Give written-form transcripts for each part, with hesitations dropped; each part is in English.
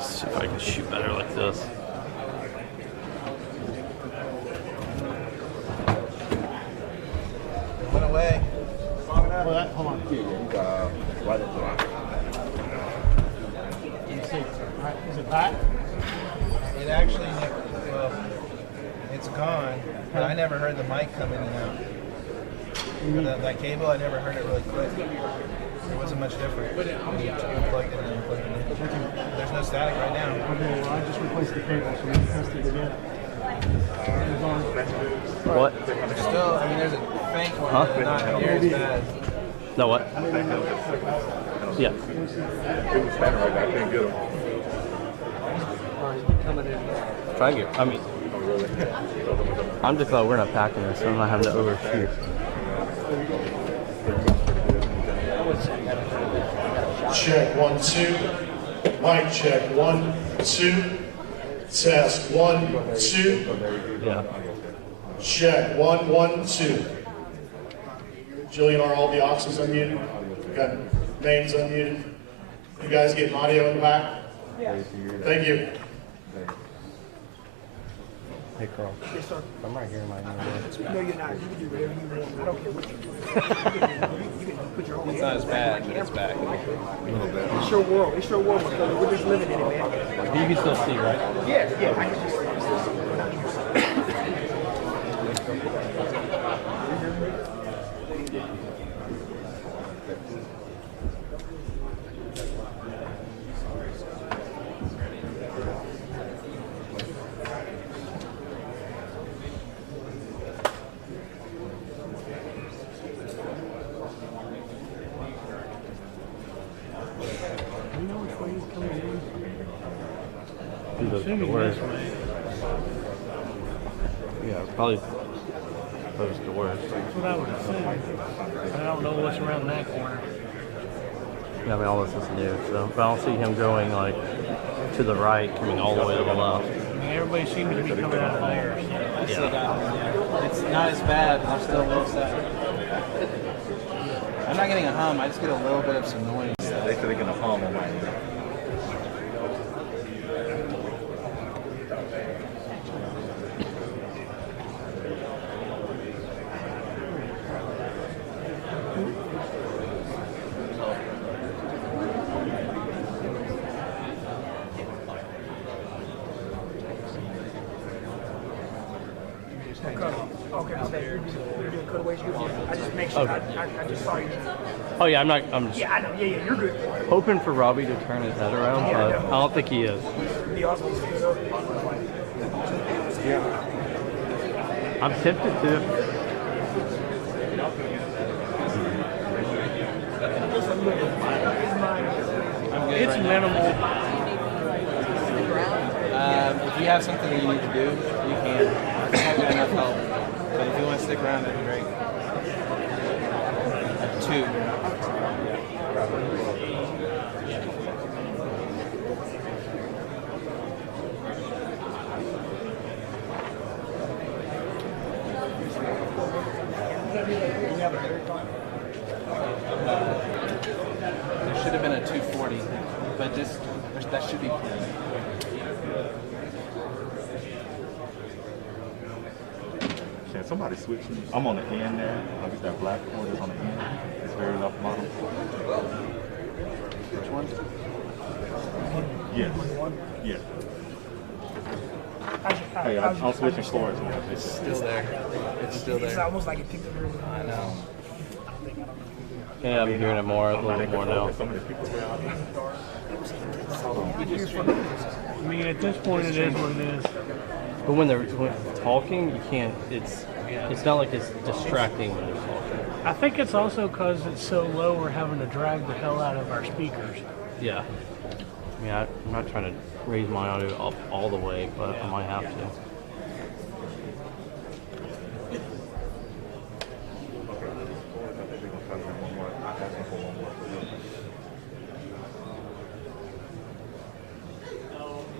See if I can shoot better like this. Went away. Hold on. Right up the line. Is it back? It actually, well, it's gone, but I never heard the mic come in and out. That cable, I never heard it really click. It wasn't much different. You plugged it in and plugged it in. There's no static right now. Okay, well, I just replaced the cable, so we can test it again. It's on. What? Still, I mean, there's a faint one, Huh? but not near as bad. No, what? Yeah. It was standing right there. I couldn't get him. Try and get. I mean, Oh, really? I'm just glad we're not packing this, so I'm not having to overshoot. Check 1 2. Mic check 1 2. Test 1 2. Yeah. Check 1 1 2. Jillian, are all the auxes unmuted? Okay. Mains unmuted. You guys getting audio in the back? Yeah. Thank you. Hey, Carl. Yes, sir. I'm right here in my name. No, you're not. You can do whatever you want. I don't care what you do. You can put your own It's not as bad, but it's back. It's your world. It's your world. We're just living in it, man. You can still see, right? Yeah, yeah. I can just. The worst. Yeah, probably close to worst. That's what I would assume. I don't know what's around that corner. Yeah, I mean, all this is new, so but I don't see him going like to the right, coming all the way to the left. I mean, everybody seems to be coming out of there. I still got one, yeah. It's not as bad, but I'm still a little sad. I'm not getting a hum, I just get a little bit of some noise. They said they're going to hum on my ear. Okay, you're doing cutaways. I just make sure. Okay. I just saw you. Oh yeah, I'm just Yeah, I know. Yeah, you're good. hoping for Robbie to turn his head around, but I don't think he is. Be awesome. I'm tempted to. It's minimal. If you have something that you need to do, you can. It's not good enough help. But if you want to stick around, that'd be great. At 2. There should have been a 240, but that should be. Can somebody switch me? I'm on the end there. Like it's that black cord that's on the end. It's very left bottom. Which one? Yes. Yes. Hey, I'm switching cords now. It's still there. It's still It's there. almost like it picked up everything. I know. Yeah, I'm hearing it more, a little bit more now. Some of the people there out there. I mean, at this point, it is what it is. But when they're talking, you can't. It's not like it's distracting when they're talking. I think it's also because it's so low, we're having to drag the hell out of our speakers. Yeah. I mean, I'm not trying to raise my audio up all the way, but I might have to.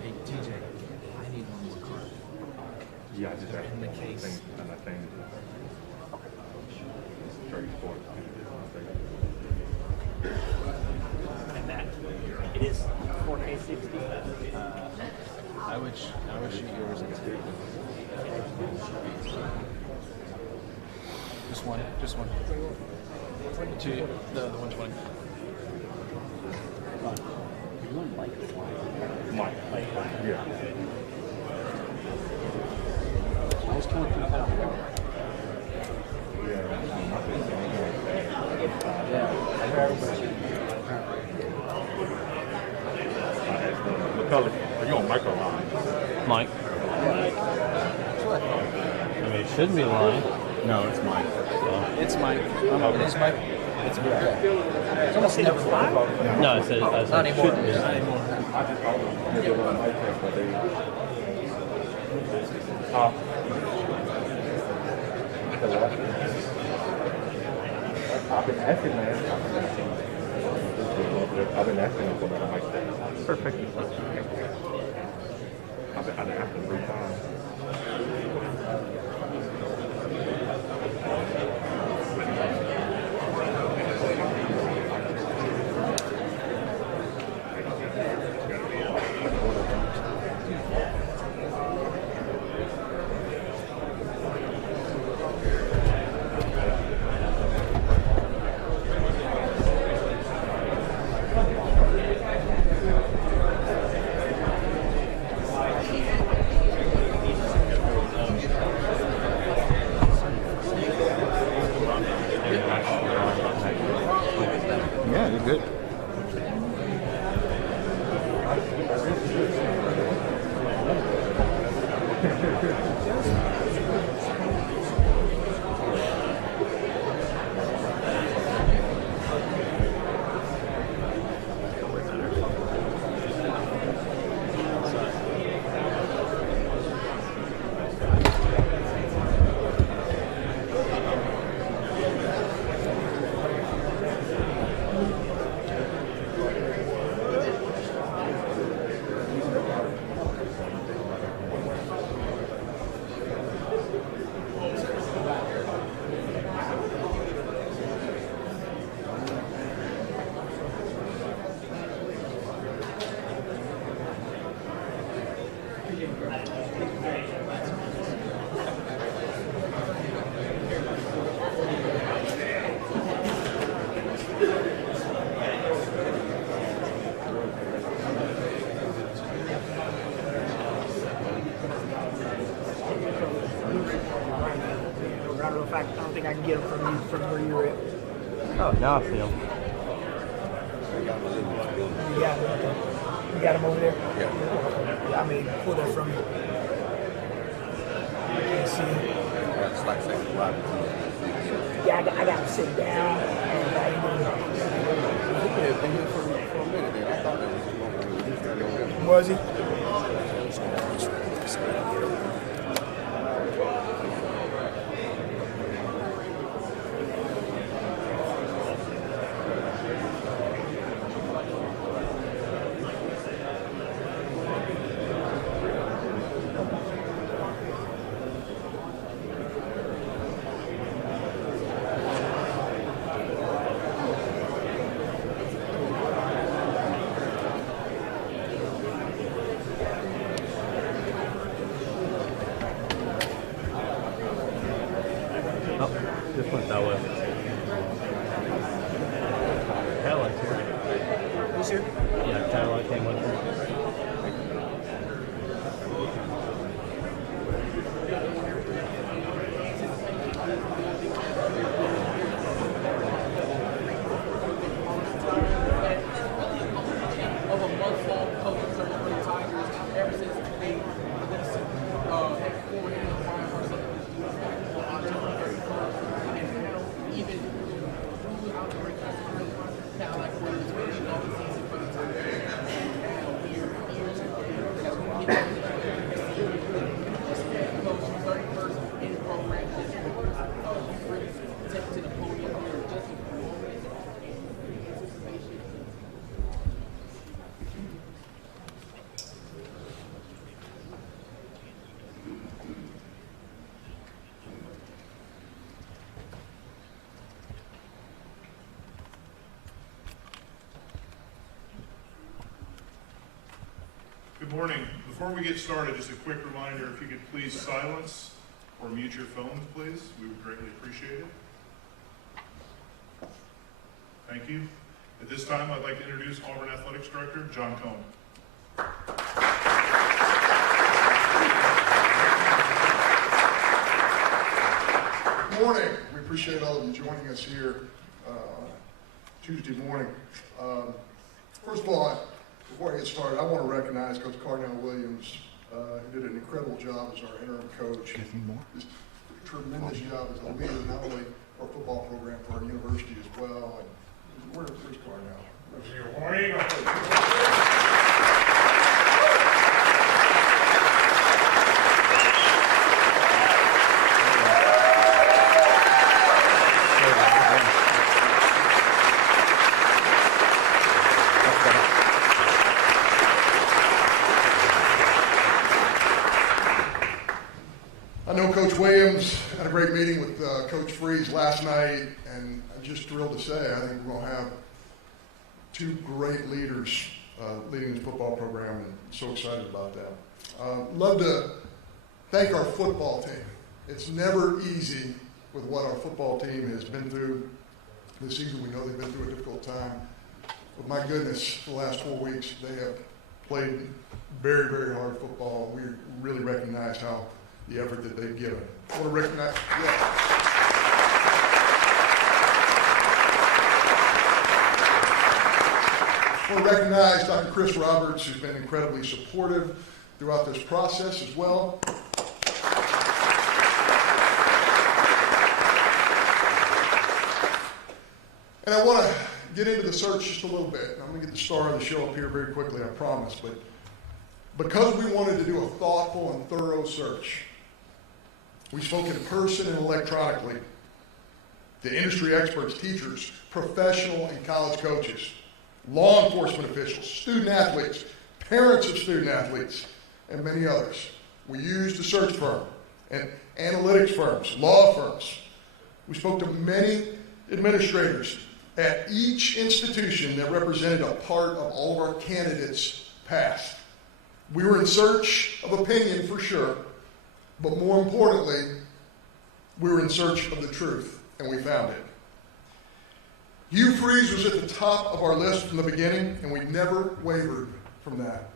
Hey, TJ, I need one more card. Yeah, I just have In the case. And I think straight forward. And that, it is 4K 60. I would shoot yours into. Just one. To the 120. Mike. Yeah. I was 23 pounds. McCullough, are you on micro line? Mike. I mean, it should be line. No, it's Mike. It's Mike. It is Mike. It's Mike. Someone seen that before? No, I said Not it anymore. should be. Not anymore. I just called them. They were on mic test, but they. I've been asking, man. I've been asking them for another mic test. Perfect. I've been asking 3 times. Yeah, you're good. I don't think I can get them from you, from where you're at. Oh, now I see him. You got them over there? Yeah. I mean, pull that from you. I can't see him. Yeah, I got to sit down. And I ain't was he? Oh, just went that way. Cadillac's here. Who's here? Yeah, Cadillac came with him. Good morning. Before we get started, just a quick reminder, if you could please silence or mute your phones, please. We would greatly appreciate it. Thank you. At this time, I'd like to introduce Auburn Athletics Director, John Cohen. Good morning. We appreciate all of you joining us here Tuesday morning. First of all, before I get started, I want to recognize Coach Cardinal Williams, who did an incredible job as our interim coach. Just a tremendous job as a leader, not only for our football program, for our university as well. And where's Cardinal? Good morning. I know Coach Williams had a great meeting with Coach Freeze last night, and I'm just thrilled to say I think we're going to have two great leaders leading this football program, and so excited about that. Love to thank our football team. It's never easy with what our football team has been through this season. We know they've been through a difficult time. But my goodness, the last 4 weeks, they have played very, very hard football. We really recognize the effort that they've given. I want to recognize, Dr. Chris Roberts, who's been incredibly supportive throughout this process as well. And I want to get into the search just a little bit. I'm going to get the star of the show up here very quickly, I promise. But because we wanted to do a thoughtful and thorough search, we spoke in person and electronically to industry experts, teachers, professional and college coaches, law enforcement officials, student athletes, parents of student athletes, and many others. We used a search firm and analytics firms, law firms. We spoke to many administrators at each institution that represented a part of all of our candidates' past. We were in search of opinion for sure, but more importantly, we were in search of the truth, and we found it. Hugh Freeze was at the top of our list from the beginning, and we never wavered from that.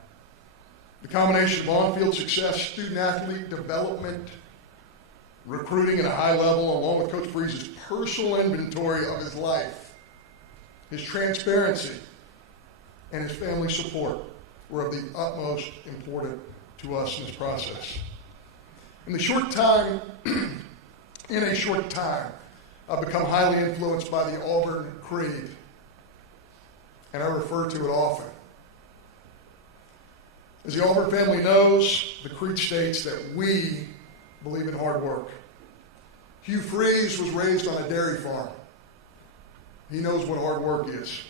The combination of on-field success, student-athlete development, recruiting at a high level, along with Coach Freeze's personal inventory of his life, his transparency, and his family support were of the utmost importance to us in this process. In a short time, I've become highly influenced by the Auburn Creed, and I refer to it often. As the Auburn family knows, the creed states that we believe in hard work. Hugh Freeze was raised on a dairy farm. He knows what hard work is.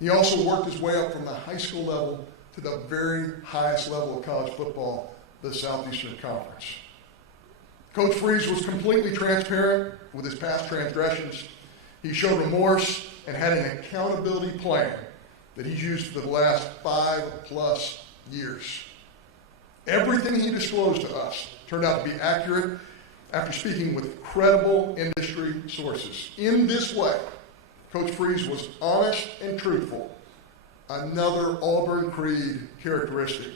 He also worked his way up from the high school level to the very highest level of college football, the Southeastern Conference. Coach Freeze was completely transparent with his past transgressions. He showed remorse and had an accountability plan that he's used for the last 5+ years. Everything he disclosed to us turned out to be accurate after speaking with credible industry sources. In this way, Coach Freeze was honest and truthful, another Auburn Creed characteristic.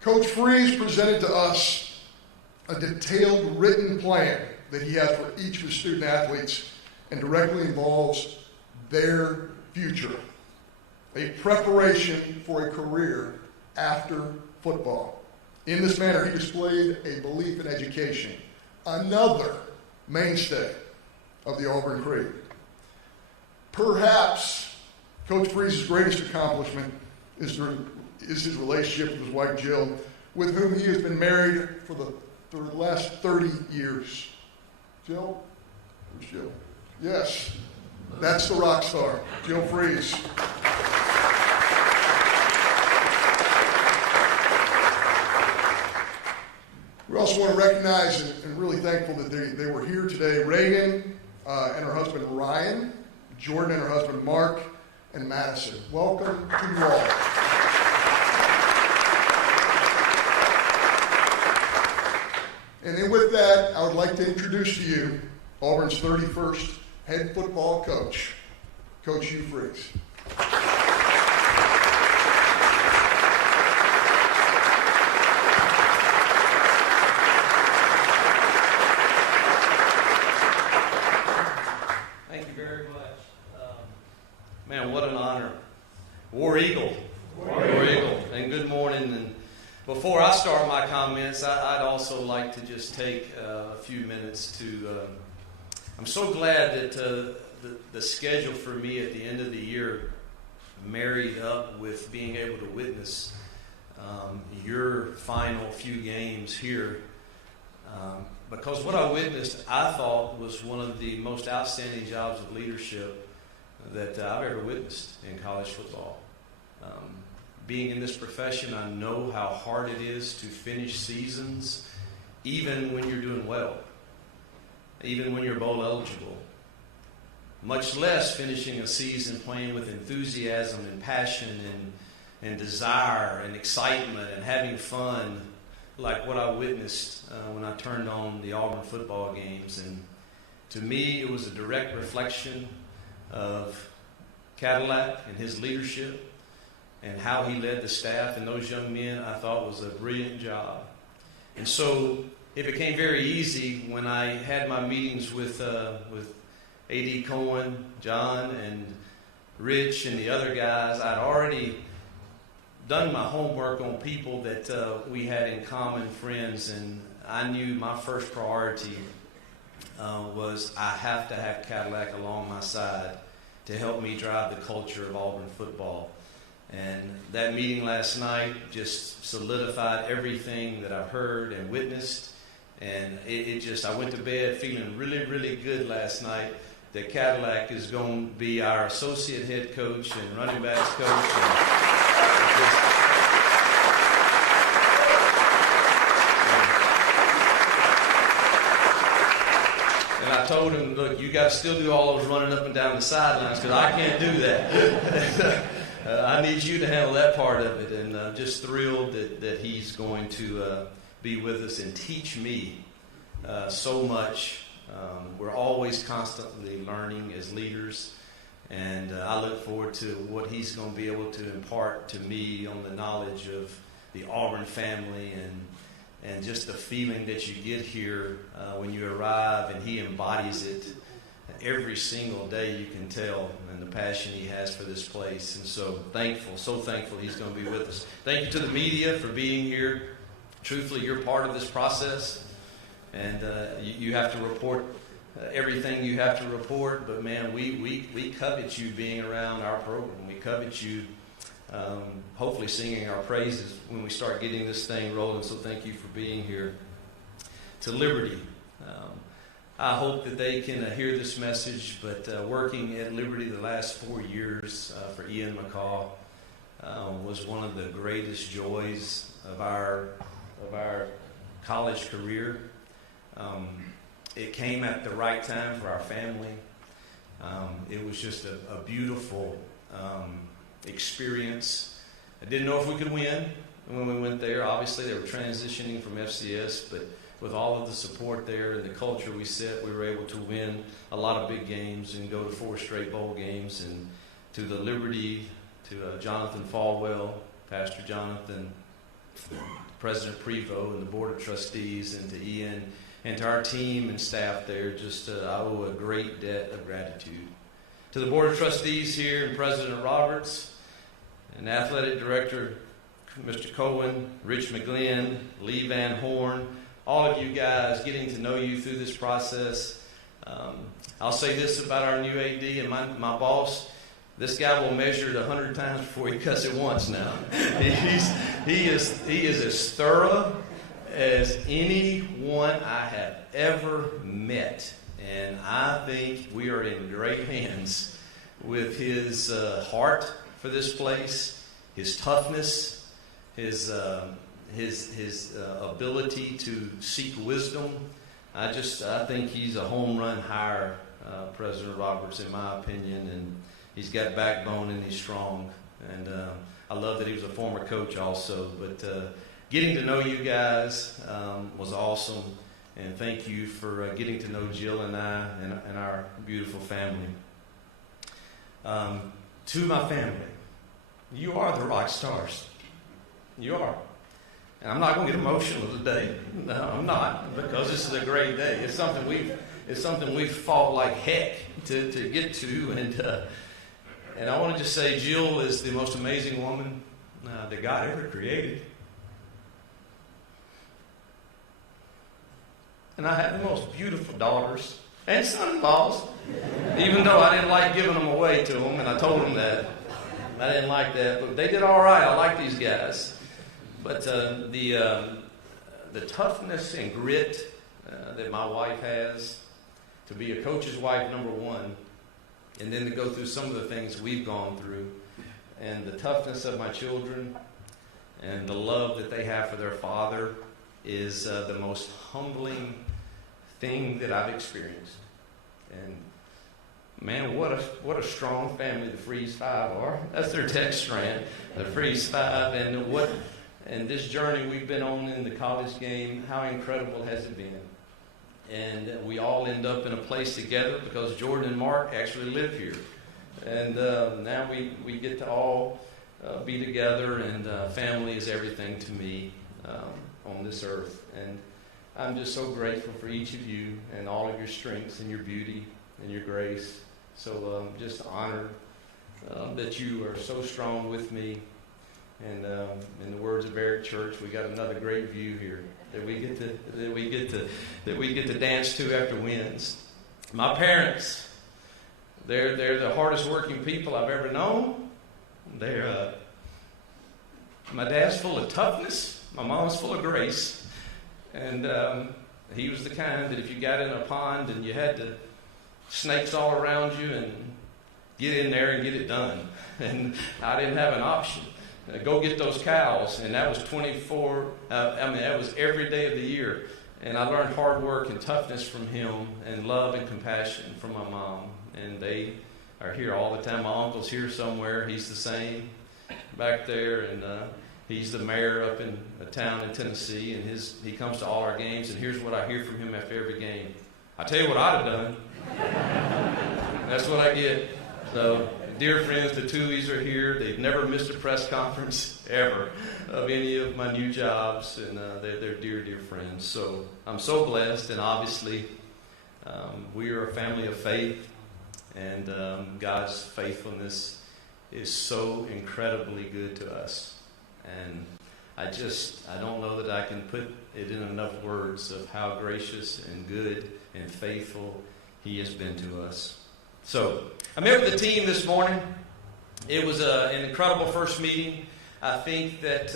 Coach Freeze presented to us a detailed written plan that he has for each of his student athletes and directly involves their future, a preparation for a career after football. In this manner, he displayed a belief in education, another mainstay of the Auburn Creed. Perhaps Coach Freeze's greatest accomplishment is his relationship with his wife, Jill, with whom he has been married for the last 30 years. Jill? Where's Jill? Yes, that's the rock star, Jill Freeze. We also want to recognize and really thankful that they were here today. Reagan and her husband Ryan, Jordan and her husband Mark, and Madison. Welcome to you all. like to introduce to you Auburn's 31st head football coach, Coach Hugh Freeze. Thank you very much. Man, what an honor. War Eagle. War Eagle. And good morning. And before I start my comments, I'd also like to just take a few minutes to... I'm so glad that the schedule for me at the end of the year married up with being able to witness your final few games here. Because what I witnessed, I thought, was one of the most outstanding jobs of leadership that I've ever witnessed in college football. Being in this profession, I know how hard it is to finish seasons, even when you're doing well, even when you're bowl eligible. Much less finishing a season playing with enthusiasm and passion and desire and excitement and having fun, like what I witnessed when I turned on the Auburn football games. And to me, it was a direct reflection of Cadillac and his leadership and how he led the staff and those young men. I thought was a brilliant job. And so it became very easy when I had my meetings with A.D. Cohen, John, and Rich, and the other guys. I'd already done my homework on people that we had in common, friends, and I knew my first priority was I have to have Cadillac along my side to help me drive the culture of Auburn football. And that meeting last night just solidified everything that I've heard and witnessed. And I went to bed feeling really, really good last night that Cadillac is going to be our associate head coach and running backs coach. And I told him, look, you got to still do all those running up and down the sidelines because I can't do that. I need you to handle that part of it. And I'm just thrilled that he's going to be with us and teach me so much. We're always constantly learning as leaders. And I look forward to what he's going to be able to impart to me on the knowledge of the Auburn family and just the feeling that you get here when you arrive, and he embodies it every single day. You can tell, and the passion he has for this place. And so thankful he's going to be with us. Thank you to the media for being here. Truthfully, you're part of this process, and you have to report everything you have to report. But man, we covet you being around our program. We covet you hopefully singing our praises when we start getting this thing rolling. So thank you for being here. To Liberty, I hope that they can hear this message, but working at Liberty the last 4 years for Ian McCaw was one of the greatest joys of our college career. It came at the right time for our family. It was just a beautiful experience. I didn't know if we could win when we went there. Obviously, they were transitioning from FCS, but with all of the support there and the culture we set, we were able to win a lot of big games and go to 4 straight bowl games. And to the Liberty, to Jonathan Falwell, Pastor Jonathan, President Prevost, and the Board of Trustees, and to Ian, and to our team and staff there, just I owe a great debt of gratitude. To the Board of Trustees here and President Roberts, and Athletic Director Mr. Cohen, Rich McGlynn, Lee Van Horn, all of you guys, getting to know you through this process. I'll say this about our new AD and my boss. This guy will measure it 100 times before he cuts it once now. He is as thorough as anyone I have ever met. And I think we are in great hands with his heart for this place, his toughness, his ability to seek wisdom. I think he's a home run hire, President Roberts, in my opinion, and he's got backbone and he's strong. And I love that he was a former coach also. But getting to know you guys was awesome. And thank you for getting to know Jill and I and our beautiful family. To my family, you are the rock stars. You are. And I'm not going to get emotional today. No, I'm not, because this is a great day. It's something we've fought like heck to get to. And I want to just say, Jill is the most amazing woman that God ever created. And I have the most beautiful daughters and son-in-laws, even though I didn't like giving them away to them, and I told them that. I didn't like that, but they did all right. I like these guys. But the toughness and grit that my wife has, to be a coach's wife, number one, and then to go through some of the things we've gone through, and the toughness of my children, and the love that they have for their father is the most humbling thing that I've experienced. And man, what a strong family the Freeze Five are. That's their text strand, the Freeze Five, and this journey we've been on in the college game. How incredible has it been? And we all end up in a place together because Jordan and Mark actually live here, and now we get to all be together. And family is everything to me on this earth. And I'm just so grateful for each of you and all of your strengths and your beauty and your grace. So just honored that you are so strong with me. And in the words of Eric Church, we got another great view here that we get to dance to after wins. My parents, they're the hardest working people I've ever known. My dad's full of toughness. My mom's full of grace. And he was the kind that if you got in a pond and you had the snakes all around you, and get in there and get it done. And I didn't have an option. Go get those cows. And that was that was every day of the year. And I learned hard work and toughness from him, and love and compassion from my mom. And they are here all the time. My uncle's here somewhere. He's the same back there. And he's the mayor up in a town in Tennessee, and he comes to all our games, and here's what I hear from him after every game. I tell you what I'd have done. That's what I get. So, dear friends, the Tuohys are here. They've never missed a press conference, ever, of any of my new jobs, and they're dear, dear friends. So, I'm so blessed, and obviously, we are a family of faith, and God's faithfulness is so incredibly good to us. And I don't know that I can put it in enough words of how gracious and good and faithful He has been to us. So, I met with the team this morning. It was an incredible first meeting. I think that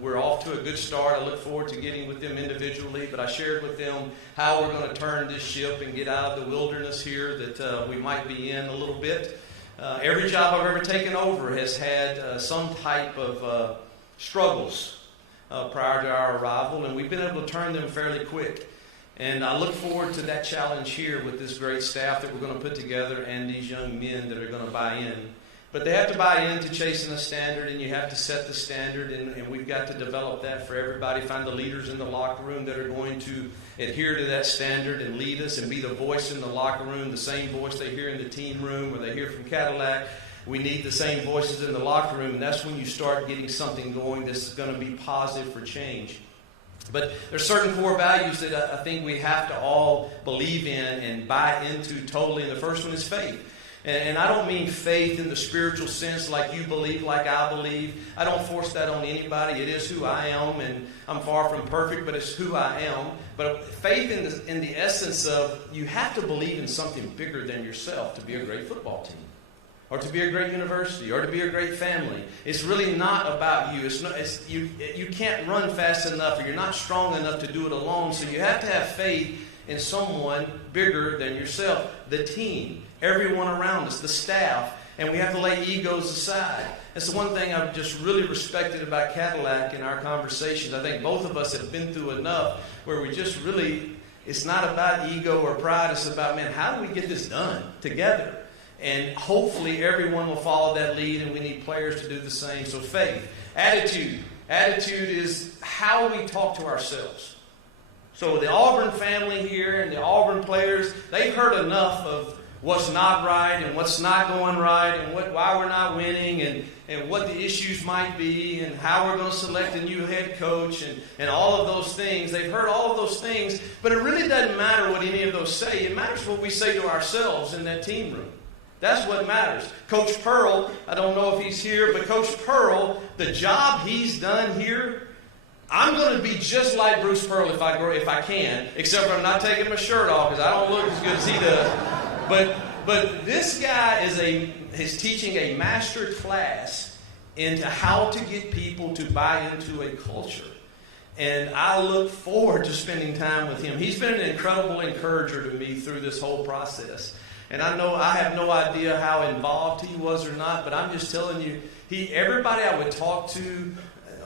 we're off to a good start. I look forward to getting with them individually, but I shared with them how we're going to turn this ship and get out of the wilderness here that we might be in a little bit. Every job I've ever taken over has had some type of struggles prior to our arrival, and we've been able to turn them fairly quick. And I look forward to that challenge here with this great staff that we're going to put together and these young men that are going to buy in. But they have to buy into chasing a standard, and you have to set the standard, and we've got to develop that for everybody, find the leaders in the locker room that are going to adhere to that standard and lead us and be the voice in the locker room, the same voice they hear in the team room or they hear from Cadillac. We need the same voices in the locker room, and that's when you start getting something going that's going to be positive for change. But there's certain core values that I think we have to all believe in and buy into totally, and the first one is faith. And I don't mean faith in the spiritual sense like you believe, like I believe. I don't force that on anybody. It is who I am, and I'm far from perfect, but it's who I am. But faith in the essence of you have to believe in something bigger than yourself to be a great football team, or to be a great university, or to be a great family. It's really not about you. You can't run fast enough, or you're not strong enough to do it alone. So you have to have faith in someone bigger than yourself. The team, everyone around us, the staff, and we have to lay egos aside. That's the one thing I've just really respected about Cadillac in our conversations. I think both of us have been through enough where we just really, it's not about ego or pride. It's about, man, how do we get this done together? And hopefully everyone will follow that lead, and we need players to do the same. So faith. Attitude. Attitude is how we talk to ourselves. So the Auburn family here and the Auburn players, they've heard enough of what's not right and what's not going right and why we're not winning and what the issues might be and how we're going to select a new head coach and all of those things. They've heard all of those things, but it really doesn't matter what any of those say. It matters what we say to ourselves in that team room. That's what matters. Coach Pearl, I don't know if he's here, but Coach Pearl, the job he's done here, I'm going to be just like Bruce Pearl if I can, except for I'm not taking my shirt off because I don't look as good as he does. But this guy is teaching a master class into how to get people to buy into a culture. And I look forward to spending time with him. He's been an incredible encourager to me through this whole process. And I know I have no idea how involved he was or not, but I'm just telling you, everybody I would talk to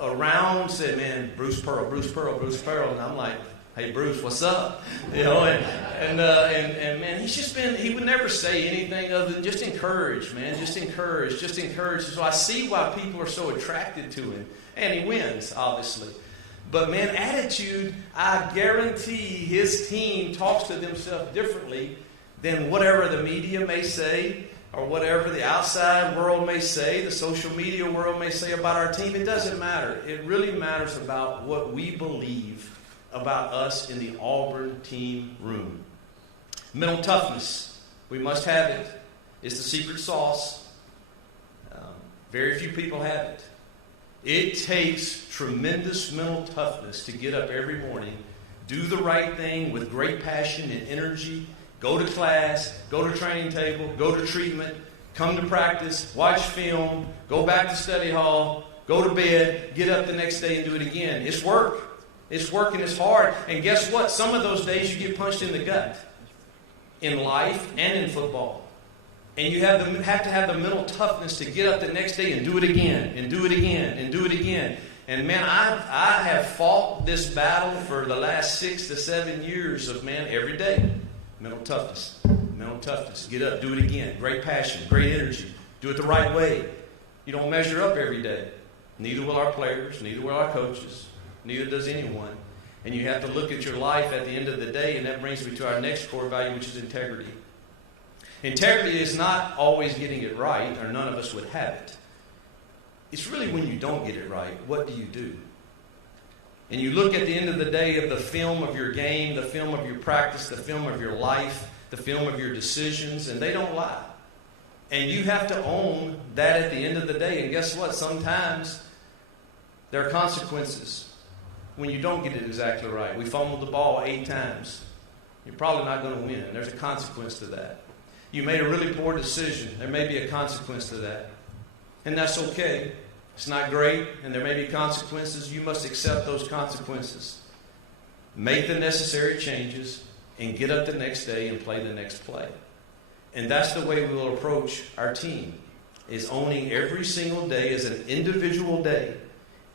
around said, man, Bruce Pearl. And I'm like, hey, Bruce, what's up? You know, and man, he would never say anything other than just encourage, man, just encourage. So I see why people are so attracted to him. And he wins, obviously. But man, attitude, I guarantee his team talks to themselves differently than whatever the media may say or whatever the outside world may say, the social media world may say about our team. It doesn't matter. It really matters about what we believe about us in the Auburn team room. Mental toughness. We must have it. It's the secret sauce. Very few people have it. It takes tremendous mental toughness to get up every morning, do the right thing with great passion and energy, go to class, go to training table, go to treatment, come to practice, watch film, go back to study hall, go to bed, get up the next day and do it again. It's work. It's work and it's hard. And guess what? Some of those days you get punched in the gut in life and in football. And you have to have the mental toughness to get up the next day and do it again, and do it again, and do it again. And man, I have fought this battle for the last 6 to 7 years of, man, every day. Mental toughness. Mental toughness. Get up, do it again. Great passion, great energy. Do it the right way. You don't measure up every day. Neither will our players, neither will our coaches, neither does anyone. And you have to look at your life at the end of the day, and that brings me to our next core value, which is integrity. Integrity is not always getting it right, or none of us would have it. It's really when you don't get it right, what do you do? And you look at the end of the day of the film of your game, the film of your practice, the film of your life, the film of your decisions, and they don't lie. And you have to own that at the end of the day. And guess what? Sometimes there are consequences when you don't get it exactly right. We fumbled the ball 8 times. You're probably not going to win. There's a consequence to that. You made a really poor decision. There may be a consequence to that. And that's okay. It's not great, and there may be consequences. You must accept those consequences. Make the necessary changes, and get up the next day and play the next play. And that's the way we will approach our team, is owning every single day as an individual day.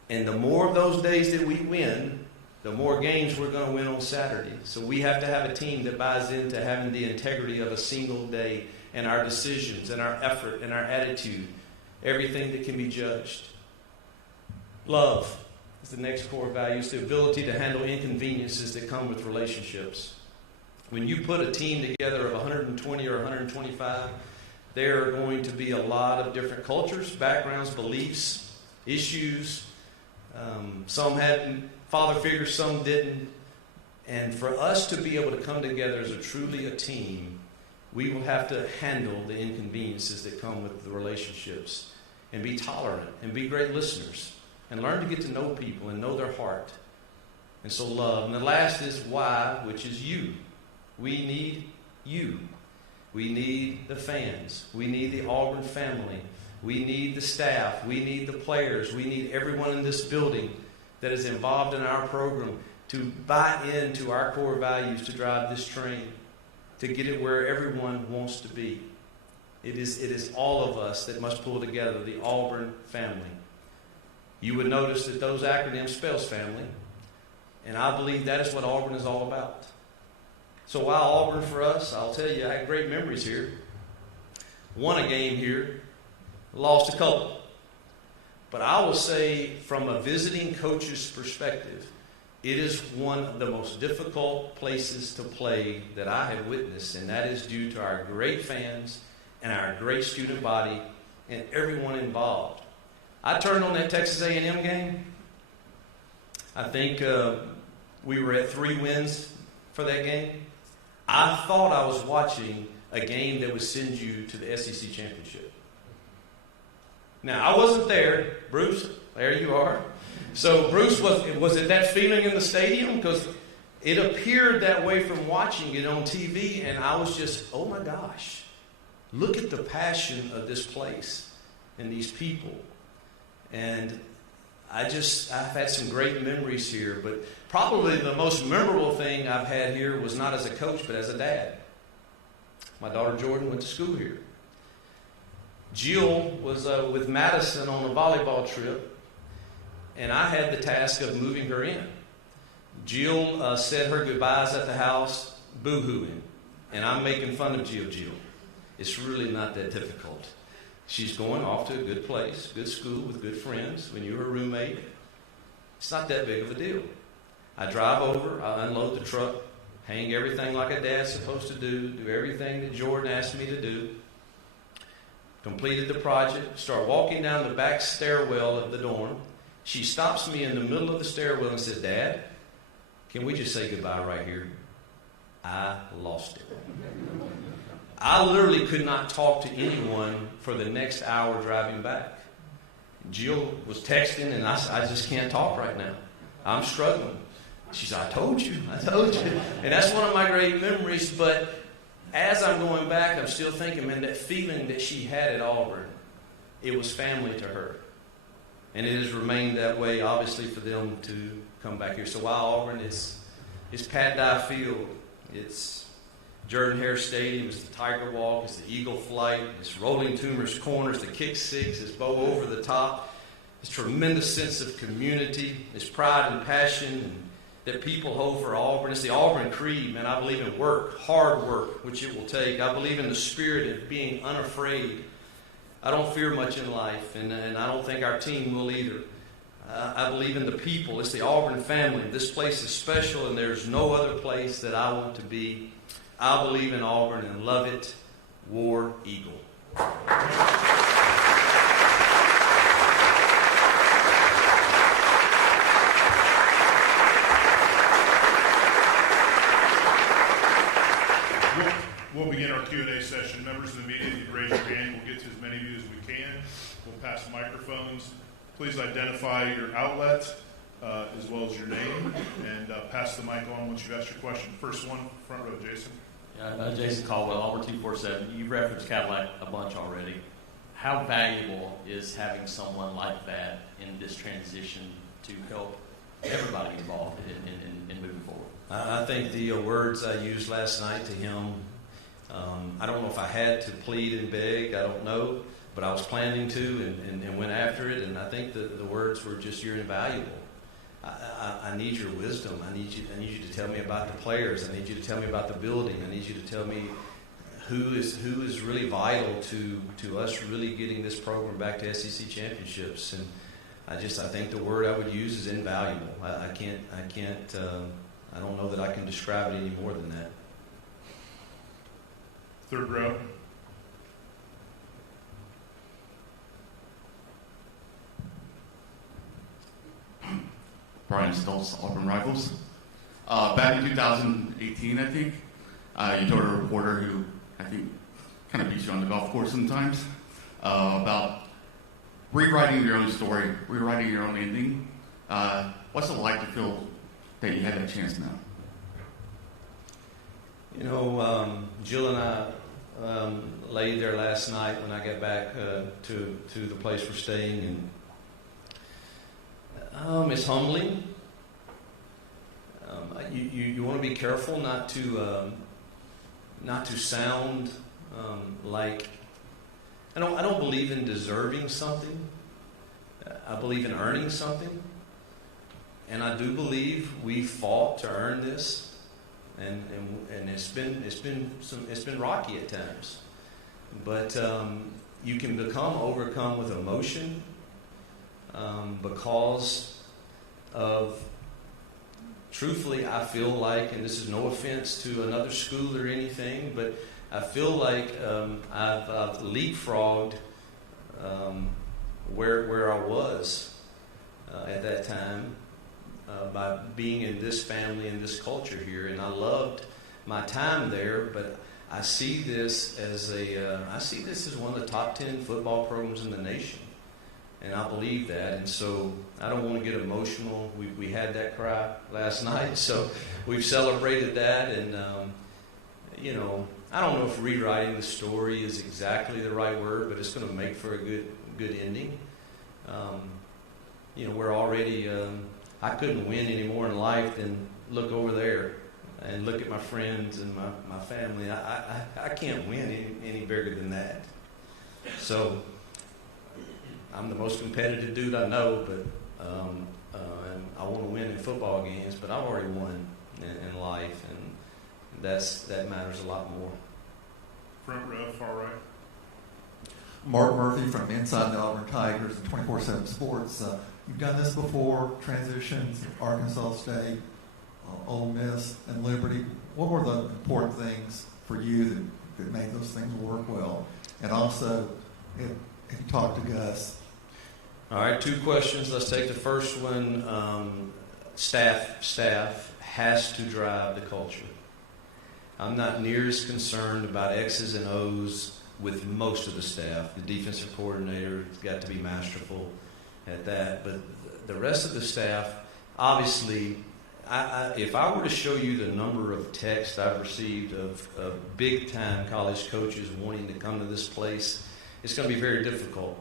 And the more of those days that we win, the more games we're going to win on Saturday. So we have to have a team that buys into having the integrity of a single day and our decisions and our effort and our attitude. Everything that can be judged. Love is the next core value. It's the ability to handle inconveniences that come with relationships. When you put a team together of 120 or 125, there are going to be a lot of different cultures, backgrounds, beliefs, issues. Some had father figures, some didn't. And for us to be able to come together as truly a team, we will have to handle the inconveniences that come with the relationships and be tolerant and be great listeners and learn to get to know people and know their heart. And so love. And the last is why, which is you. We need you. We need the fans. We need the Auburn family. We need the staff. We need the players. We need everyone in this building that is involved in our program to buy into our core values to drive this train, to get it where everyone wants to be. It is all of us that must pull together the Auburn family. You would notice that those acronyms spells family, and I believe that is what Auburn is all about. So while Auburn for us, I'll tell you, I had great memories here. Won a game here, lost a couple. But I will say, from a visiting coach's perspective, It is one of the most difficult places to play that I have witnessed, and that is due to our great fans and our great student body and everyone involved. I turned on that Texas A&M game. I think we were at 3 wins for that game. I thought I was watching a game that would send you to the SEC championship. Now, I wasn't there. Bruce, there you are. So, Bruce, was it that feeling in the stadium? Because it appeared that way from watching it on TV, and I was just, oh my gosh, look at the passion of this place and these people. And I've had some great memories here, but probably the most memorable thing I've had here was not as a coach, but as a dad. My daughter Jordan went to school here. Jill was with Madison on a volleyball trip, and I had the task of moving her in. Jill said her goodbyes at the house, boo-hooing, and I'm making fun of Jill. It's really not that difficult. She's going off to a good place, good school with good friends. When you're her roommate, it's not that big of a deal. I drive over, I unload the truck, hang everything like a dad's supposed to do everything that Jordan asked me to do. Completed the project, start walking down the back stairwell of the dorm. She stops me in the middle of the stairwell and says, "Dad, can we just say goodbye right here?" I lost it. I literally could not talk to anyone for the next hour driving back. Jill was texting, and I just can't talk right now. I'm struggling. She said, I told you. And that's one of my great memories, but as I'm going back, I'm still thinking, man, that feeling that she had at Auburn, it was family to her. And it has remained that way, obviously, for them to come back here. So while Auburn is Pat Dye Field, it's Jordan-Hare Stadium, it's the Tiger Walk, it's the Eagle Flight, it's Rolling Tumors Corners, the Kick Six, it's Bow Over the Top. It's tremendous sense of community, it's pride and passion that people hold for Auburn. It's the Auburn creed, man. I believe in work, hard work, which it will take. I believe in the spirit of being unafraid. I don't fear much in life, and I don't think our team will either. I believe in the people. It's the Auburn family. This place is special, and there's no other place that I want to be. I believe in Auburn and love it. War Eagle. We'll begin our Q&A session. Members of the media, you can raise your hand. We'll get to as many of you as we can. We'll pass microphones. Please identify your outlet as well as your name, and pass the mic on once you've asked your question. First one, front row, Jason. Yeah, Jason Caldwell, Auburn 247. You've referenced Cadillac a bunch already. How valuable is having someone like that in this transition to help everybody involved in moving forward? I think the words I used last night to him, I don't know if I had to plead and beg, I don't know, but I was planning to and went after it, and I think the words were just, you're invaluable. I need your wisdom. I need you to tell me about the players. I need you to tell me about the building. I need you to tell me who is really vital to us really getting this program back to SEC championships. And I think the word I would use is invaluable. I don't know that I can describe it any more than that. Third row. Brian Stoltz, Auburn Rivals. Back in 2018, I think, you told a reporter who I think kind of beats you on the golf course sometimes about rewriting your own story, rewriting your own ending. What's it like to feel that you had that chance now? You know, Jill and I laid there last night when I got back to the place we're staying, and it's humbling. You want to be careful not to sound like I don't believe in deserving something. I believe in earning something, and I do believe we fought to earn this, and it's been rocky at times, but you can become overcome with emotion because of truthfully, I feel like, and this is no offense to another school or anything, but I feel like I've leapfrogged where I was at that time by being in this family and this culture here, and I loved my time there. But I see this as one of the top 10 football programs in the nation, and I believe that. And so I don't want to get emotional. We had that cry last night, so we've celebrated that, and I don't know if rewriting the story is exactly the right word, but it's going to make for a good ending. We're already. I couldn't win any more in life than look over there and look at my friends and my family. I can't win any bigger than that. So I'm the most competitive dude I know, but and I want to win in football games. But I've already won in life, and that matters a lot more. Front row, far right. Mark Murphy from Inside the Auburn Tigers and 24/7 Sports. You've done this before, transitions, Arkansas State, Ole Miss, and Liberty. What were the important things for you that made those things work well? And also, if you talk to Gus. All right, 2 questions. Let's take the first one. Staff has to drive the culture. I'm not near as concerned about X's and O's with most of the staff. The defensive coordinator has got to be masterful at that. But the rest of the staff, obviously, if I were to show you the number of texts I've received of big-time college coaches wanting to come to this place, it's going to be very difficult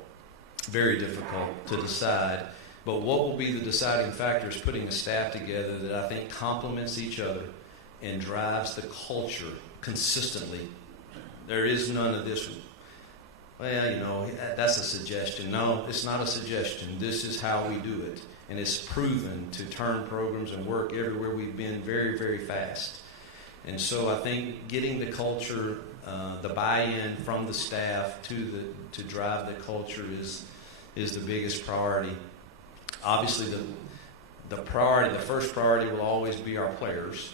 to decide. But what will be the deciding factor is putting a staff together that I think complements each other and drives the culture consistently. There is none of this, well, that's a suggestion. No, it's not a suggestion. This is how we do it. And it's proven to turn programs and work everywhere we've been very, very fast. And so I think getting the culture, the buy-in from the staff to drive the culture is the biggest priority. Obviously, the first priority will always be our players.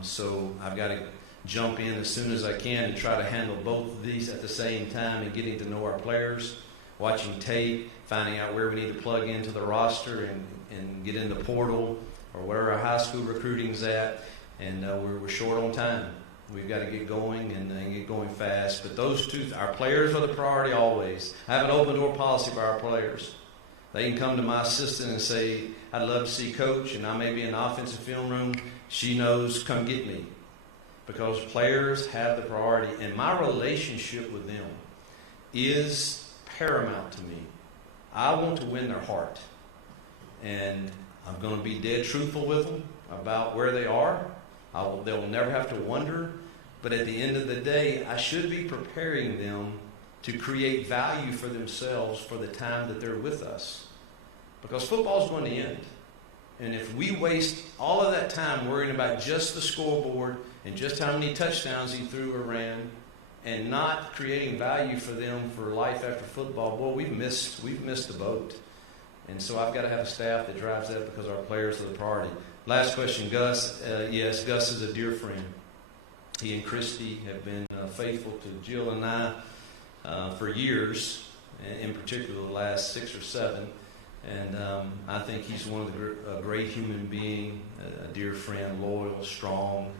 So I've got to jump in as soon as I can and try to handle both of these at the same time, and getting to know our players, watching tape, finding out where we need to plug into the roster and get in the portal or where our high school recruiting's at. And we're short on time. We've got to get going and get going fast. But those two, our players are the priority always. I have an open door policy for our players. They can come to my assistant and say, I'd love to see Coach, and I may be in the offensive film room. She knows, come get me. Because players have the priority, and my relationship with them is paramount to me. I want to win their heart, and I'm going to be dead truthful with them about where they are. They will never have to wonder, but at the end of the day, I should be preparing them to create value for themselves for the time that they're with us. Because football is going to end. And if we waste all of that time worrying about just the scoreboard and just how many touchdowns he threw or ran, and not creating value for them for life after football, boy, we've missed the boat. And so I've got to have a staff that drives that, because our players are the priority. Last question, Gus. Yes, Gus is a dear friend. He and Christy have been faithful to Jill and I for years, in particular the last 6 or 7. And I think he's a great human being, a dear friend, loyal, strong.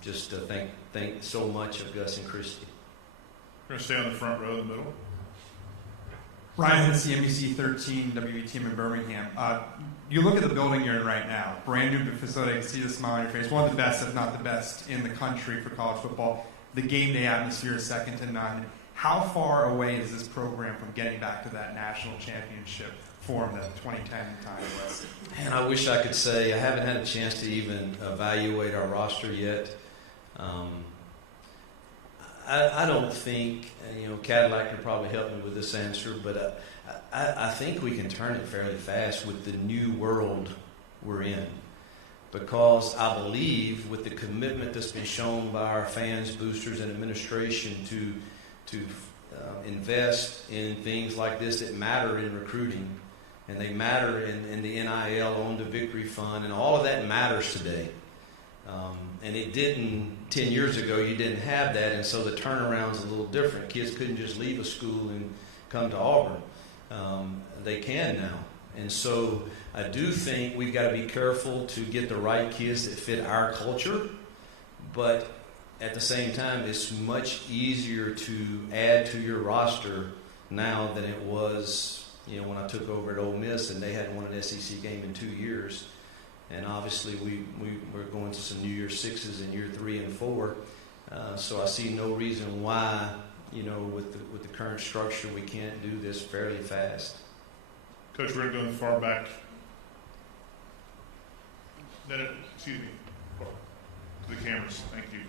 Just to think so much of Gus and Christy. We're going to stay on the front row in the middle. Ryan Hennessy, NBC 13, WE team in Birmingham. You look at the building you're in right now, brand new facility, I can see the smile on your face, one of the best, if not the best, in the country for college football. The game day atmosphere is second to none. How far away is this program from getting back to that national championship form that 2010 time was? Man, I wish I could say. I haven't had a chance to even evaluate our roster yet. I don't think, Cadillac could probably help me with this answer, but I think we can turn it fairly fast with the new world we're in. Because I believe with the commitment that's been shown by our fans, boosters, and administration to invest in things like this that matter in recruiting, and they matter in the NIL, on the Victory Fund, and all of that matters today. And it didn't 10 years ago. You didn't have that, and so the turnaround's a little different. Kids couldn't just leave a school and come to Auburn. They can now, and so I do think we've got to be careful to get the right kids that fit our culture, but at the same time, it's much easier to add to your roster now than it was, when I took over at Ole Miss and they hadn't won an SEC game in 2 years. And obviously, we're going to some New Year's Sixes in year 3 and 4. So I see no reason why, with the current structure, we can't do this fairly fast. Coach, we're going far back. Excuse me. To the cameras. Thank you.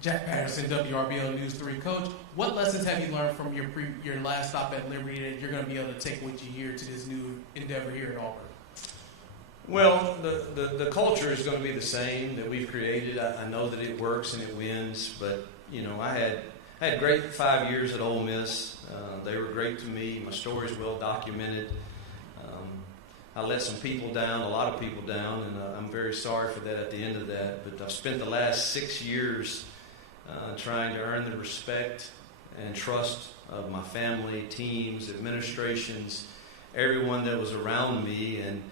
Jack Patterson, WRBL News 3. Coach, what lessons have you learned from your last stop at Liberty that you're going to be able to take with you here to this new endeavor here at Auburn? Well, the culture is going to be the same that we've created. I know that it works and it wins, but I had great 5 years at Ole Miss. They were great to me. My story's well documented. I let some people down, a lot of people down, and I'm very sorry for that at the end of that. But I've spent the last 6 years trying to earn the respect and trust of my family, teams, administrations, everyone that was around me. And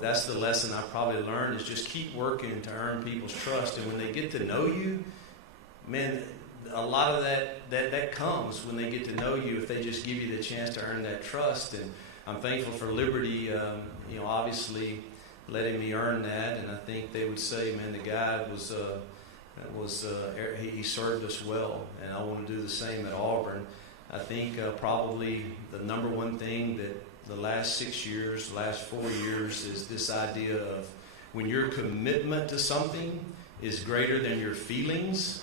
that's the lesson I probably learned, is just keep working to earn people's trust. And when they get to know you, man, a lot of that comes when they get to know you, if they just give you the chance to earn that trust. And I'm thankful for Liberty, obviously letting me earn that. And I think they would say, man, the guy he served us well. And I want to do the same at Auburn. I think probably the number one thing that the last 6 years, last 4 years, is this idea of when your commitment to something is greater than your feelings,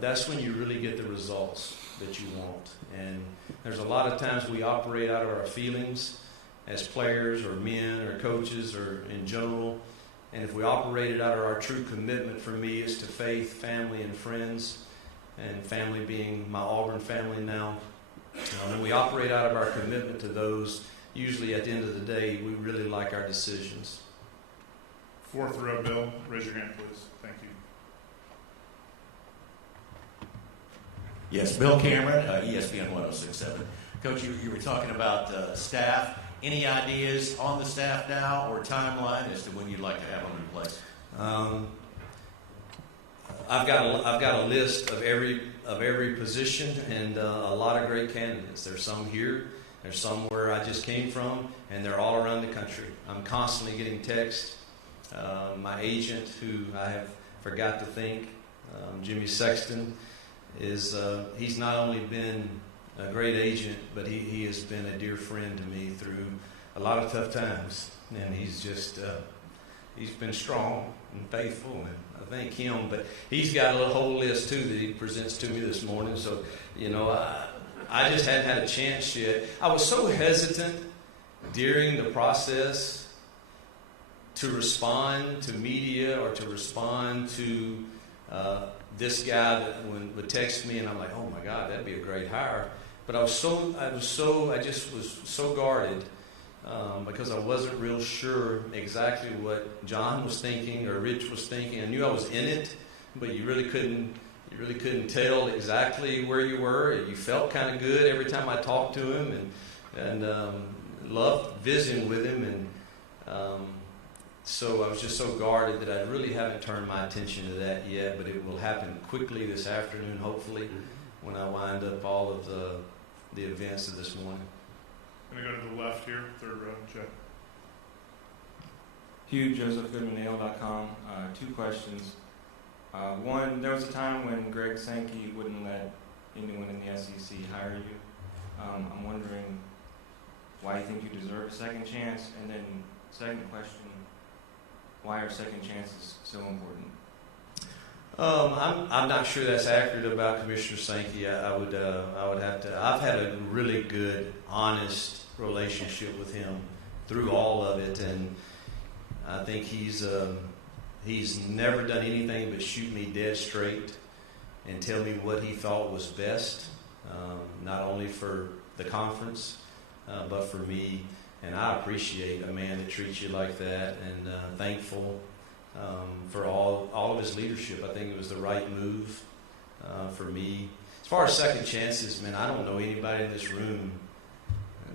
that's when you really get the results that you want. And there's a lot of times we operate out of our feelings as players or men or coaches or in general. And if we operated out of our true commitment, for me, is to faith, family, and friends, and family being my Auburn family now. When we operate out of our commitment to those, usually at the end of the day, we really like our decisions. Fourth row, Bill. Raise your hand, please. Thank you. Yes, Bill Cameron, ESPN 1067. Coach, you were talking about staff. Any ideas on the staff now or timeline as to when you'd like to have them in place? I've got a list of every position and a lot of great candidates. There's some here, there's some where I just came from, and they're all around the country. I'm constantly getting texts. My agent, who I have forgot to thank, Jimmy Sexton, he's not only been a great agent, but he has been a dear friend to me through a lot of tough times. And he's just he's been strong and faithful, and I thank him. But he's got a whole list too that he presents to me this morning. So I just hadn't had a chance yet. I was so hesitant during the process to respond to media or to respond to this guy that would text me, and I'm like, oh my God, that'd be a great hire. But I just was so guarded because I wasn't real sure exactly what John was thinking or Rich was thinking. I knew I was in it, but you really couldn't tell exactly where you were. You felt kind of good every time I talked to him, and loved visiting with him, and so I was just so guarded that I really haven't turned my attention to that yet. But it will happen quickly this afternoon, hopefully, when I wind up all of the events of this morning. I'm going to go to the left here, third row, Jeff. Hugh, JosephGoodmanAL.com. 2 questions. One, there was a time when Greg Sankey wouldn't let anyone in the SEC hire you. I'm wondering why you think you deserve a second chance, and then second question, why are second chances so important? I'm not sure that's accurate about Commissioner Sankey. I would have to. I've had a really good, honest relationship with him through all of it, and I think he's never done anything but shoot me dead straight and tell me what he thought was best, not only for the conference, but for me. And I appreciate a man that treats you like that, and thankful for all of his leadership. I think it was the right move for me. As far as second chances, man, I don't know anybody in this room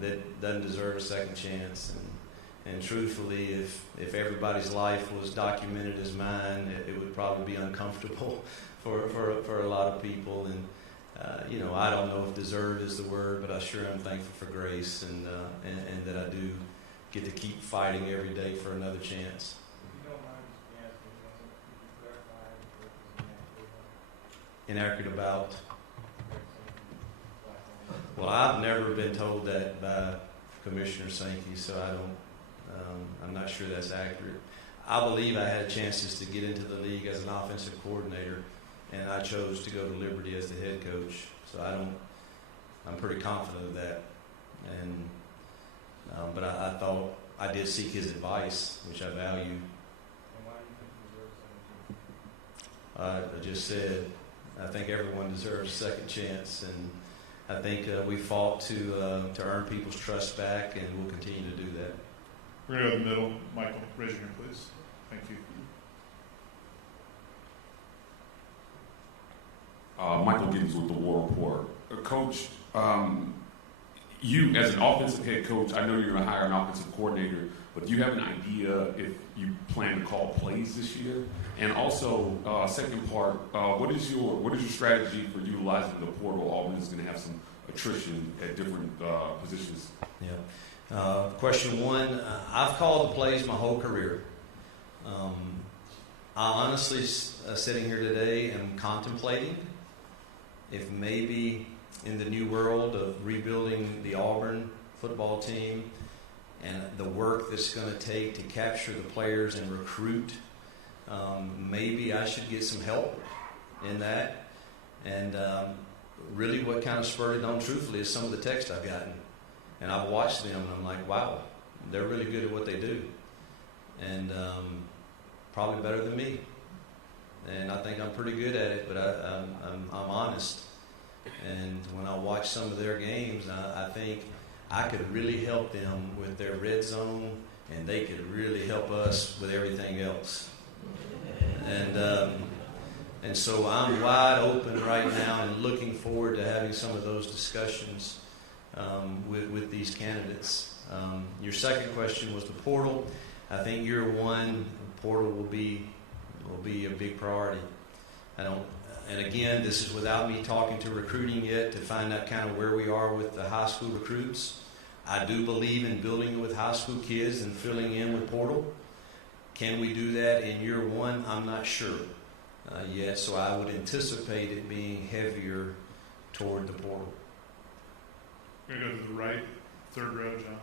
that doesn't deserve a second chance. And truthfully, if everybody's life was documented as mine, it would probably be uncomfortable for a lot of people. And I don't know if deserve is the word, but I sure am thankful for grace and that I do get to keep fighting every day for another chance. Inaccurate about? Well, I've never been told that by Commissioner Sankey, so I'm not sure that's accurate. I believe I had chances to get into the league as an offensive coordinator, and I chose to go to Liberty as the head coach. So I'm pretty confident of that. And but I thought I did seek his advice, which I value. I just said I think everyone deserves a second chance, and I think we fought to earn people's trust back, and we'll continue to do that. We're going to go to the middle. Michael, raise your hand, please. Thank you. Michael Giddens with the War Report. Coach, you as an offensive head coach, I know you're going to hire an offensive coordinator, but do you have an idea if you plan to call plays this year? And also, second part, what is your strategy for utilizing the portal? Auburn is going to have some attrition at different positions. Yeah. Question one, I've called the plays my whole career. I honestly, sitting here today, am contemplating if maybe in the new world of rebuilding the Auburn football team and the work that's going to take to capture the players and recruit, maybe I should get some help in that. And really what kind of spurred it on, truthfully, is some of the text I've gotten. And I've watched them, and I'm like, wow, they're really good at what they do. And probably better than me. And I think I'm pretty good at it, but I'm honest. And when I watch some of their games, I think I could really help them with their red zone, and they could really help us with everything else. And so I'm wide open right now and looking forward to having some of those discussions with these candidates. Your second question was the portal. I think year one, portal will be a big priority. And again, this is without me talking to recruiting yet to find out kind of where we are with the high school recruits. I do believe in building it with high school kids and filling in with portal. Can we do that in year one? I'm not sure yet, so I would anticipate it being heavier toward the portal. We're going to go to the right, third row, John.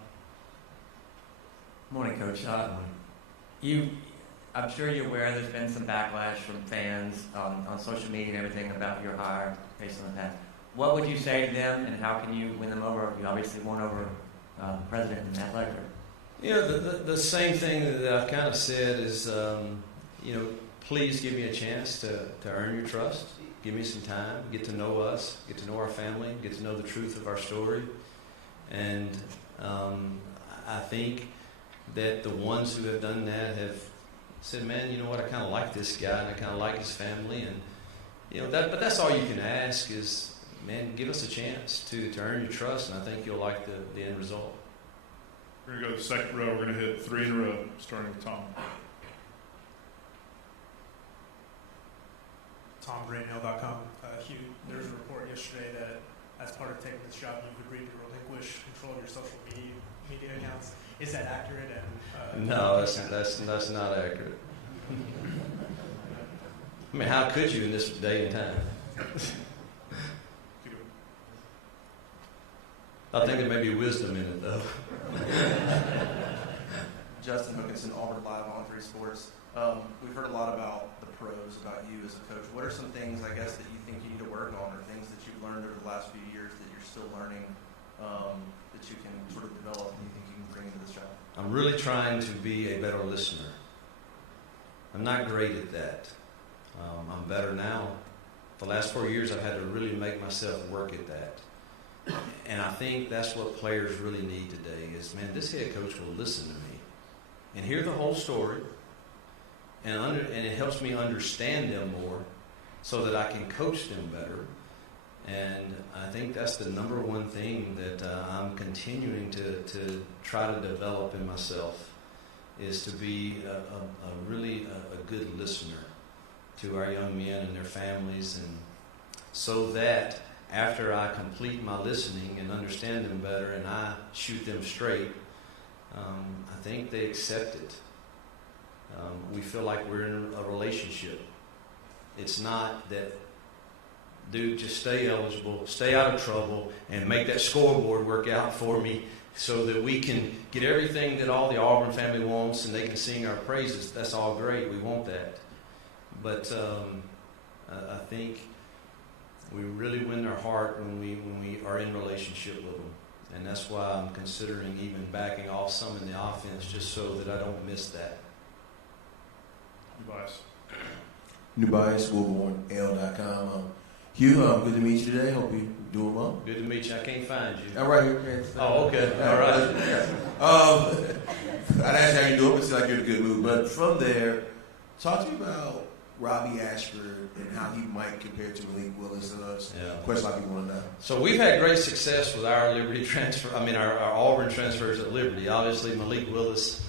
Morning, Coach. I'm sure you're aware there's been some backlash from fans on social media and everything about your hire based on the past. What would you say to them, and how can you win them over? You obviously won over president and athletic director. You know, the same thing that I've kind of said is, please give me a chance to earn your trust. Give me some time, get to know us, get to know our family, get to know the truth of our story. And I think that the ones who have done that have said, man, you know what, I kind of like this guy and I kind of like his family. And, but that's all you can ask is, man, give us a chance to earn your trust, and I think you'll like the end result. We're going to go to the second row. We're going to hit three in a row, starting with Tom. TomBrandNail.com. Hugh, there was a report yesterday that as part of taking this job, you agreed to relinquish control of your social media accounts. Is that accurate? And no, that's not accurate. I mean, how could you in this day and time? I think there may be wisdom in it, though. Justin Hookinson, Auburn Live on 3 Sports. We've heard a lot about the pros, about you as a coach. What are some things, I guess, that you think you need to work on, or things that you've learned over the last few years that you're still learning that you can sort of develop and you think you can bring into this job? I'm really trying to be a better listener. I'm not great at that. I'm better now. The last 4 years, I've had to really make myself work at that. And I think that's what players really need today is, man, this head coach will listen to me and hear the whole story, and it helps me understand them more so that I can coach them better. And I think that's the number one thing that I'm continuing to try to develop in myself, is to be a really good listener to our young men and their families, and so that after I complete my listening and understand them better and I shoot them straight, I think they accept it. We feel like we're in a relationship. It's not that, dude, just stay eligible, stay out of trouble, and make that scoreboard work out for me so that we can get everything that all the Auburn family wants and they can sing our praises. That's all great. We want that. But I think we really win their heart when we are in relationship with them. And that's why I'm considering even backing off some in the offense, just so that I don't miss that. Nubias, WolverInL.com. Hugh, good to meet you today. Hope you're doing well. Good to meet you. I can't find you. All right, here. Oh, okay. All right. I'd ask how you doing, but it seems like you're in a good mood. But from there, talk to me about Robbie Ashford and how he might compare to Malik Willis and us. Yeah. Question a lot of people want to know. So we've had great success with our Liberty transfer. Our Auburn transfers at Liberty. Obviously, Malik Willis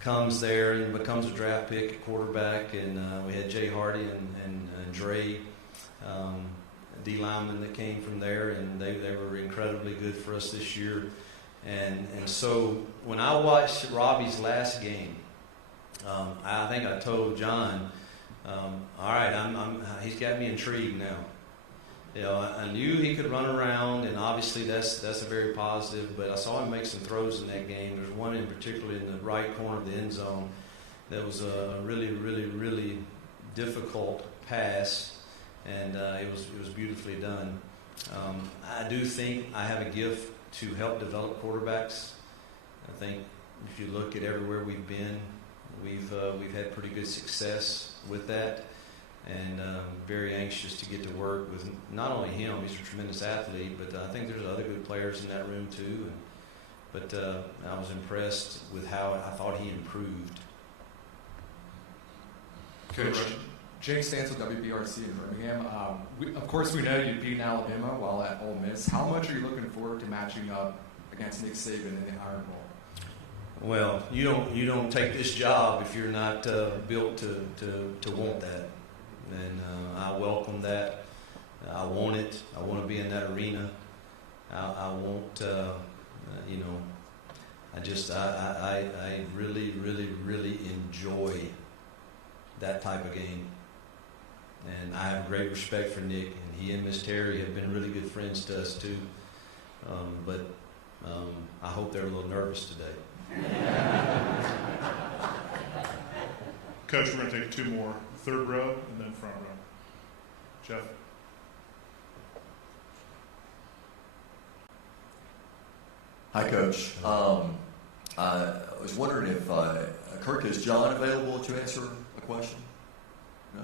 comes there and becomes a draft pick at quarterback, and we had Jay Hardy and Dre, D lineman that came from there, and they were incredibly good for us this year. And so when I watched Robbie's last game, I think I told John, all right, he's got me intrigued now. You know, I knew he could run around, and obviously that's a very positive, but I saw him make some throws in that game. There's one in particular in the right corner of the end zone that was a really, really, really difficult pass, and it was beautifully done. I do think I have a gift to help develop quarterbacks. I think if you look at everywhere we've been, we've had pretty good success with that. And very anxious to get to work with not only him, he's a tremendous athlete, but I think there's other good players in that room too. But I was impressed with how I thought he improved. Coach, Jake Stantz with WBRC in Birmingham. Of course, we know you beat Alabama while at Ole Miss. How much are you looking forward to matching up against Nick Saban in the Iron Bowl? Well, you don't take this job if you're not built to want that. And I welcome that. I want it. I want to be in that arena. I want, I really, really, really enjoy that type of game. And I have great respect for Nick, and he and Miss Terry have been really good friends to us too. But I hope they're a little nervous today. Coach, we're going to take two more. Third row and then front row. Jeff. Hi, Coach. I was wondering if, Kirk, is John available to answer a question? No?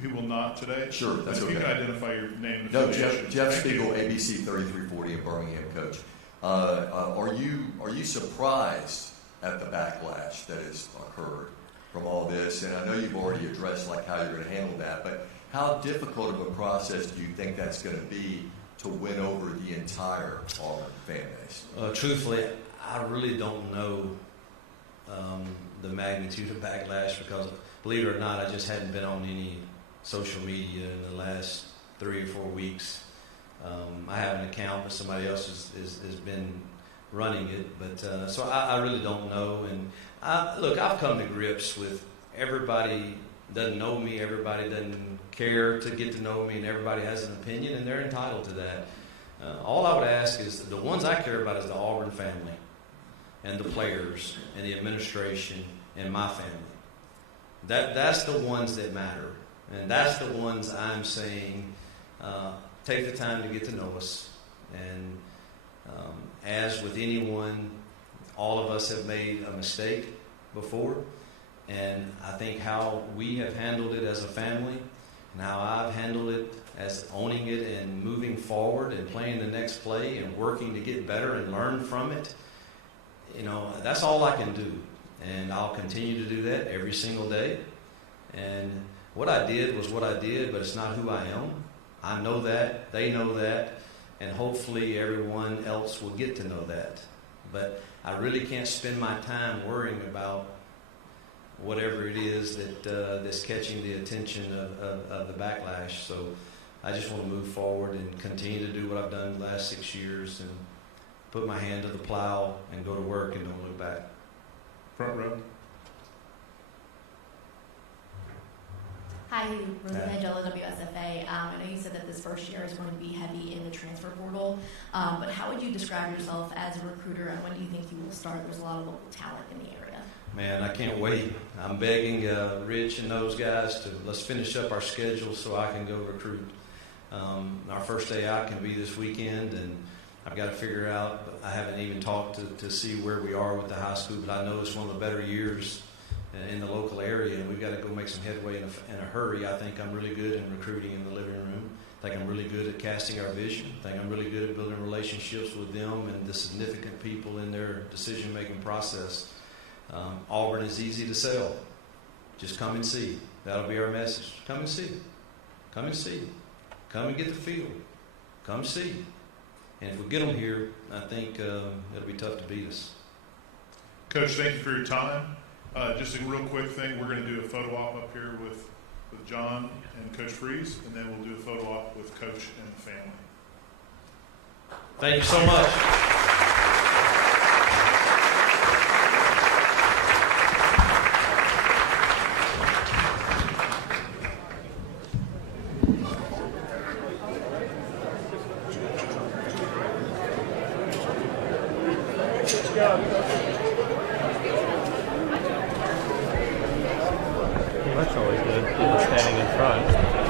He will not today. Sure, that's if okay. you can identify your name and No, affiliation. Jeff Spiegel, ABC 3340 in Birmingham, Coach. Are you surprised at the backlash that has occurred from all this? And I know you've already addressed how you're going to handle that, but how difficult of a process do you think that's going to be to win over the entire Auburn fan base? Truthfully, I really don't know the magnitude of backlash because, believe it or not, I just hadn't been on any social media in the last 3 or 4 weeks. I have an account, but somebody else has been running it. But so I really don't know. And I've come to grips with everybody doesn't know me, everybody doesn't care to get to know me, and everybody has an opinion, and they're entitled to that. All I would ask is the ones I care about is the Auburn family and the players and the administration and my family. That's the ones that matter, and that's the ones I'm saying take the time to get to know us. And as with anyone, all of us have made a mistake before, and I think how we have handled it as a family and how I've handled it as owning it and moving forward and playing the next play and working to get better and learn from it, you know, that's all I can do. And I'll continue to do that every single day. And what I did was what I did, but it's not who I am. I know that, they know that, and hopefully everyone else will get to know that. But I really can't spend my time worrying about whatever it is that that's catching the attention of the backlash. So I just want to move forward and continue to do what I've done the last 6 years and put my hand to the plow and go to work and don't look back. Front row. Hi, Rosie Hi. Angelo, WSFA. I know you said that this first year is going to be heavy in the transfer portal, but how would you describe yourself as a recruiter, and when do you think you will start? There's a lot of local talent in the area. Man, I can't wait. I'm begging Rich and those guys to let's finish up our schedule so I can go recruit. Our first day out can be this weekend, and I've got to figure out. I haven't even talked to see where we are with the high school, but I know it's one of the better years in the local area, and we've got to go make some headway in a hurry. I think I'm really good in recruiting in the living room. I think I'm really good at casting our vision. I think I'm really good at building relationships with them and the significant people in their decision-making process. Auburn is easy to sell. Just come and see. That'll be our message. Come and see. Come and see. Come and get the feel. Come see. And if we get them here, I think it'll be tough to beat us. Coach, thank you for your time. Just a real quick thing, we're going to do a photo op up here with John and Coach Freeze, and then we'll do a photo op with Coach and the family. Thank you so much. That's always good. People standing in front.